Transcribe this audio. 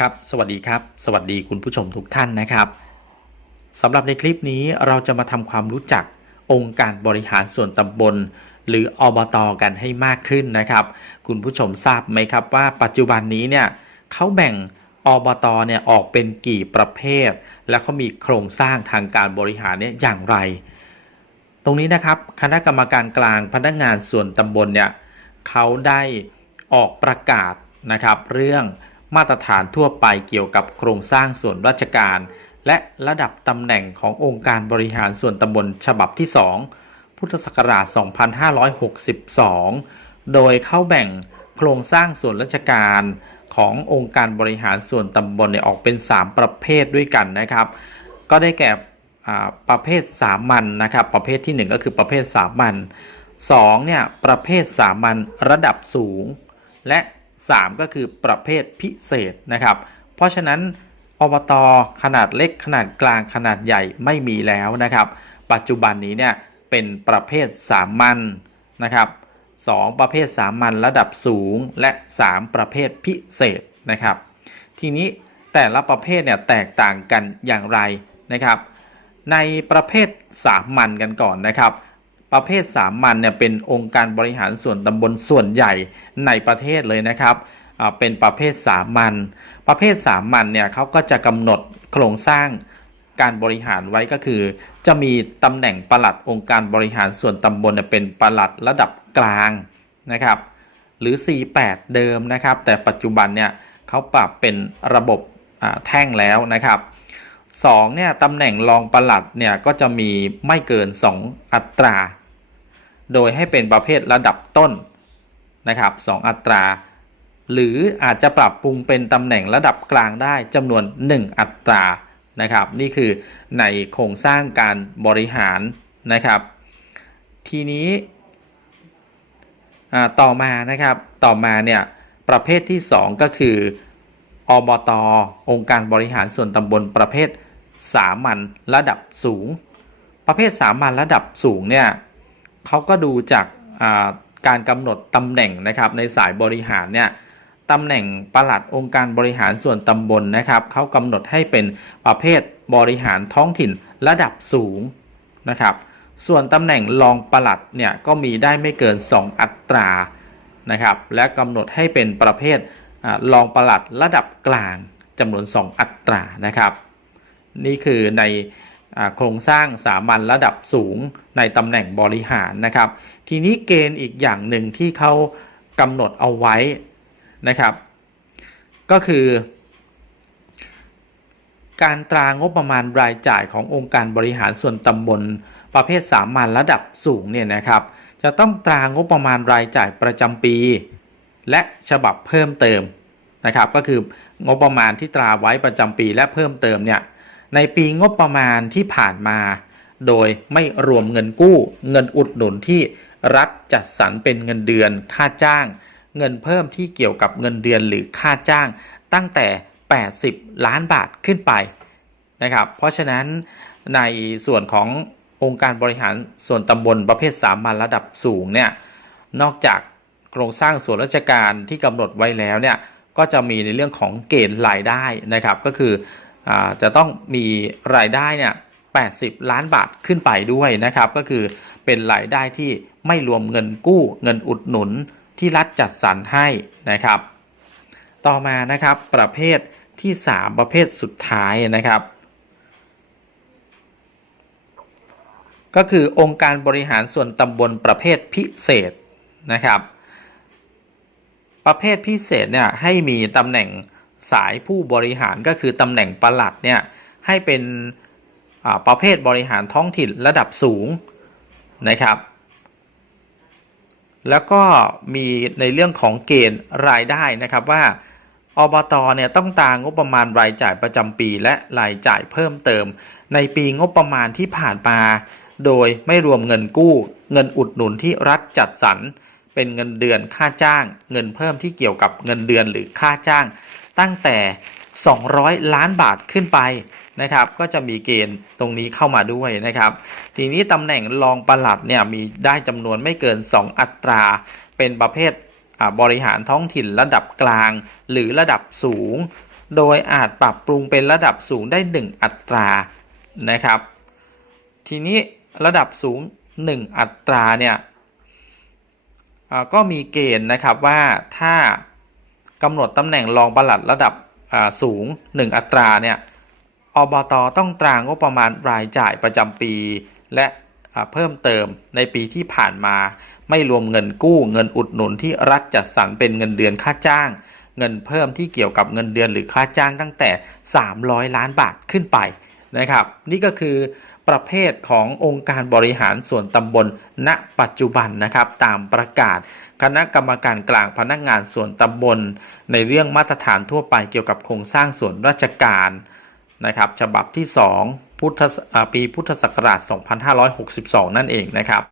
ครับสวัสดีครับ สวัสดีคุณผู้ชมทุกท่านนะครับสำหรับในคลิปนี้เราจะมาทำความรู้จักองค์การบริหารส่วนตำบล หรืออบตกันให้มากขึ้นนะครับ คุณผู้ชมทราบไหมครับว่าปัจจุบันนี้เนี่ยเขาแบ่งอบตเนี่ยออกเป็นกี่ประเภท และเขามีโครงสร้างทางการบริหารเนี่ยอย่างไร ตรงนี้นะครับคณะกรรมการกลางพนักงานส่วนตำบลเนี่ยเขาได้ออกประกาศนะครับ เรื่อง มาตรฐานทั่วไปเกี่ยวกับโครงสร้างส่วนราชการ และระดับตำแหน่งขององค์การบริหารส่วนตำบลฉบับที่ 2 พุทธศักราช 2562 โดยเข้าแบ่งโครงสร้างส่วนราชการขององค์การบริหารส่วนตำบลเนี่ยออกเป็น 3 ประเภทด้วยกันนะครับ ก็ได้แก่ประเภทสามัญนะครับ ประเภทที่ 1 ก็คือประเภทสามัญ2เนี่ยประเภทสามัญระดับสูง และ 3 ก็คือประเภทพิเศษนะครับ เพราะฉะนั้นอบตขนาดเล็กขนาดกลางขนาดใหญ่ไม่มีแล้วนะครับ ปัจจุบันนี้เนี่ยเป็นประเภทสามัญนะครับ 2 ประเภทสามัญระดับสูงและ 3 ประเภทพิเศษนะครับ ทีนี้แต่ละประเภทเนี่ยแตกต่างกันอย่างไรนะครับ ในประเภทสามัญกันก่อนนะครับ ประเภทสามัญเนี่ยเป็นองค์การบริหารส่วนตำบลส่วนใหญ่ในประเทศเลยนะครับอ่าเป็นประเภทสามัญประเภทสามัญเนี่ยเขาก็จะกำหนดโครงสร้างการบริหารไว้ก็คือ จะมีตำแหน่งประหลัดองค์การบริหารส่วนตำบลเนี่ยเป็นปลัดระดับกลางนะครับ หรือ 48 เดิมนะครับ แต่ปัจจุบันเนี่ยเขาปรับเป็นระบบอ่าแท่งแล้วนะครับ2เนี่ยตำแหน่งรองประหลัดเนี่ยก็จะมีไม่เกิน 2 อัตรา โดยให้เป็นประเภทระดับต้นนะครับ2อัตรา หรืออาจจะปรับปรุงเป็นตำแหน่งระดับกลางได้จำนวน 1 อัตรานะครับ นี่คือในโครงสร้างการบริหารนะครับ ทีนี้ต่อมานะครับต่อมาเนี่ยประเภทที่ 2 ก็คืออบตองค์การบริหารส่วนตำบลประเภทสามัญระดับสูง ประเภทสามัญระดับสูงเนี่ย เขาก็ดูจากการกำหนดตำแหน่งนะครับในสายบริหารเนี่ยตำแหน่งประหลัดองค์การบริหารส่วนตำบลนะครับเขากำหนดให้เป็นประเภทบริหารท้องถิ่นระดับสูงนะครับ ส่วนตำแหน่งรองประหลัดเนี่ยก็มีได้ไม่เกิน 2 อัตรานะครับ และกำหนดให้เป็นประเภทรองประหลัดระดับกลางจำนวน 2 อัตรานะครับ นี่คือใน โครงสร้างสามัญระดับสูงในตำแหน่งบริหารนะครับ ทีนี้เกณฑ์อีกอย่างหนึ่งที่เขากำหนดเอาไว้นะครับ ก็คือ การตรางบประมาณรายจ่ายขององค์การบริหารส่วนตำบล ประเภทสามัญระดับสูงเนี่ยนะครับ จะต้องตรางบประมาณรายจ่ายประจำปี และฉบับเพิ่มเติมนะครับ ก็คืองบประมาณที่ตราไว้ประจำปีและเพิ่มเติมเนี่ย ในปีงบประมาณที่ผ่านมา โดยไม่รวมเงินกู้ เงินอุดหนุนที่รัฐจัดสรรเป็นเงินเดือนค่าจ้าง เงินเพิ่มที่เกี่ยวกับเงินเดือนหรือค่าจ้าง ตั้งแต่ 80 ล้านบาทขึ้นไปนะครับ เพราะฉะนั้นในส่วนขององค์การบริหารส่วนตำบลประเภทสามัญระดับสูงเนี่ยนอกจากโครงสร้างส่วนราชการที่กำหนดไว้แล้วเนี่ยก็จะมีในเรื่องของเกณฑ์รายได้นะครับ ก็คือ จะต้องมีรายได้เนี่ย80 ล้านบาทขึ้นไปด้วยนะครับ ก็คือเป็นรายได้ที่ไม่รวมเงินกู้เงินอุดหนุนที่รัฐจัดสรรให้นะครับ ต่อมานะครับประเภทที่ 3 ประเภทสุดท้ายนะครับ ก็คือองค์การบริหารส่วนตำบลประเภทพิเศษนะครับ ประเภทพิเศษเนี่ยให้มีตำแหน่ง สายผู้บริหารก็คือตำแหน่งประหลัดเนี่ยให้เป็นประเภทบริหารท้องถิ่นระดับสูงนะครับ แล้วก็มีในเรื่องของเกณฑ์รายได้นะครับว่าอบตเนี่ยต้องตางบประมาณรายจ่ายประจำปีและรายจ่ายเพิ่มเติม ในปีงบประมาณที่ผ่านมา โดยไม่รวมเงินกู้ เงินอุดหนุนที่รัฐจัดสรรเป็นเงินเดือนค่าจ้าง เงินเพิ่มที่เกี่ยวกับเงินเดือนหรือค่าจ้าง ตั้งแต่ 200 ล้านบาทขึ้นไปนะครับ ก็จะมีเกณฑ์ตรงนี้เข้ามาด้วยนะครับ ทีนี้ตำแหน่งรองปลัดเนี่ยมีได้จำนวนไม่เกิน 2 อัตรา เป็นประเภทบริหารท้องถิ่นระดับกลาง หรือระดับสูง โดยอาจปรับปรุงเป็นระดับสูงได้ 1 อัตรานะครับ ทีนี้ระดับสูง 1 อัตราเนี่ยก็มีเกณฑ์นะครับว่าถ้า กำหนดตำแหน่งรองปลัดระดับสูง 1 อัตราเนี่ยอบตต้องตรางงบประมาณรายจ่ายประจำปี และเพิ่มเติมในปีที่ผ่านมา ไม่รวมเงินกู้เงินอุดหนุนที่รัฐจัดสรรเป็นเงินเดือนค่าจ้าง เงินเพิ่มที่เกี่ยวกับเงินเดือนหรือค่าจ้างตั้งแต่ 300 ล้านบาทขึ้นไปนะครับ นี่ก็คือประเภทขององค์การบริหารส่วนตำบลณปัจจุบันนะครับตามประกาศ คณะกรรมการกลางพนักงานส่วนตำบล ในเรื่องมาตรฐานทั่วไปเกี่ยวกับโครงสร้างส่วนราชการนะครับฉบับที่ 2 พุทธศอ่าปีพุทธศักราช 2562 นั่นเองนะครับ